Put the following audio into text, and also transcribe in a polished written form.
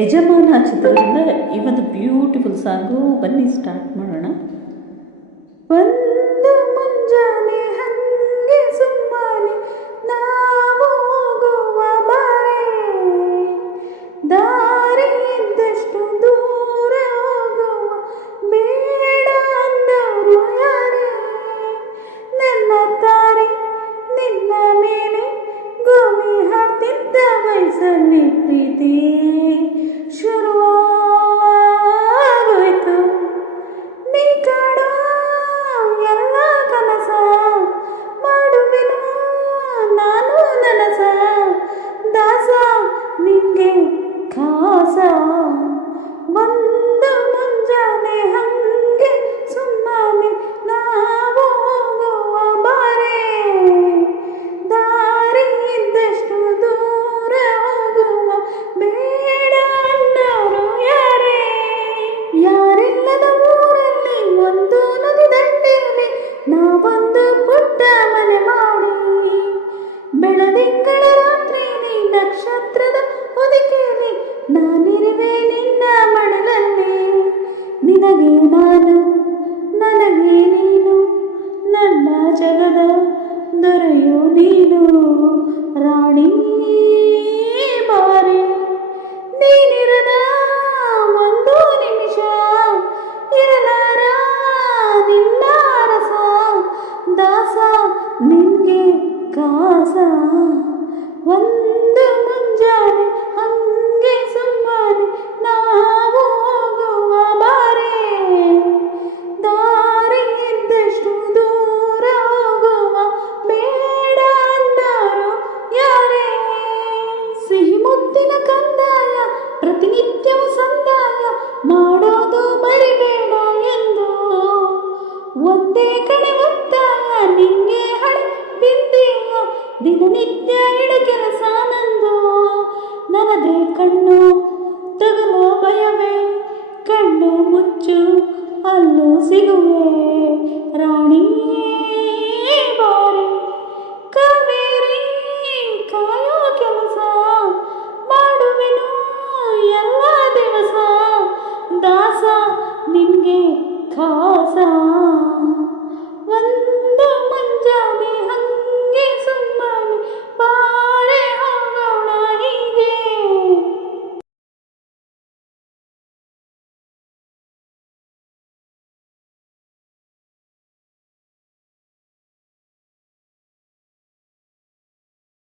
ಯಜಮಾನ ಚಿತ್ರದಿಂದ ಈ ಒಂದು ಬ್ಯೂಟಿಫುಲ್ ಸಾಂಗು. ಬನ್ನಿ ಸ್ಟಾರ್ಟ್ ಮಾಡೋಣ. ಒಂದು ಮುಂಜಾನೆ ಹಂಗೆ ಸುಮ್ಮನೆ ನಾವು ಹೋಗುವ ಬಾರೆ, ದಾರಿ ಇದ್ದಷ್ಟು ದೂರ ಹೋಗುವ ಬೇಡ ಅಂದವರು ಯಾರೇ, ನನ್ನ ತಾರೆ ನಿನ್ನ ಮೇಲೆ ಗೋಮಿ ಹಾಡ್ತಿದ್ದ ವಯಸ್ಸಲ್ಲಿ ಪ್ರೀತಿ ಶುರುವಾಗೋಯ್ತು. ನೀ ಕಾಡೋ ಎಲ್ಲ ಕನಸ ಮಾಡುವೆನು ನಾನು ನನಸ, ದಾಸ ನಿಂಗೆ ಖಾಸ. ಒಂದು ಮುಂಜಾನೆ ಹಂಗೆ ಸುಮ್ಮನೆ ನಾವು ಹೋಗುವ ಬಾರೆ, ದಾರಿ ಇದ್ದಷ್ಟು ದೂರ ಹೋಗುವ ಬೇಡ ಅನ್ನೋರು ಯಾರೇ. ಯಾರಿಲ್ಲದ ಊರಲ್ಲಿ ಒಂದು ನದಿ ದಂಡೆಯಲ್ಲಿ ನಾವೊಂದು ಪುಟ್ಟ ಮನೆ ಮಾಡಿ, ಬೆಳದಿಂಗಳ ರಾತ್ರಿಯಲ್ಲಿ ನಕ್ಷತ್ರದ ಹೊದಿಕೆಯಲ್ಲಿ ನಾನಿರುವೆ ನಿನ್ನ ಮಡಲಲ್ಲಿ. ನಿನಗೆ ನಾನು ನನಗೆ ನೀನು, ನನ್ನ ಜಗದ ದೊರೆಯು ನೀನು ರಾಣಿ ಬಾರಿ. ನೀನಿರದ ಒಂದು ನಿಮಿಷ ಇರಲಾರ ನಿನ್ನ ರಸ, ದಾಸ ನಿನ್ಗೆ ಕಾಸ. ಒಂದು ಮುಂಜಾನೆ ಹಂಗೆ ಸುಮ್ಮನೆ ನಾವು ಹೋಗುವ ಬಾರೆ, ದಾರಿ ಇದ್ದಷ್ಟು ದೂರ ಹೋಗುವ ಬೇಡ ಅನ್ನೋರು ಯಾರೇ. ಸಿಹಿ ಮುತ್ತಿನ ಕಂದಾಯ ಪ್ರತಿನಿತ್ಯವೂ ಸಂದಾಯ ಮಾಡೋದು ಮರಿಬೇಡ ಎಂದು, ಒಂದೇ ಕಡೆ ಒತ್ತಾಯ ನಿಂಗೆ ಹಳೆ ಬಿಂದೆಯ ದಿನನಿತ್ಯ ಇಡು ಕೆಲಸ ನಂದು. ನನ್ನದೇ ಕಣ್ಣು ತಗಲೋ ಭಯವೇ, ಕಣ್ಣು ಮುಚ್ಚು ಅಲ್ಲೂ ಸಿಗುವೆ.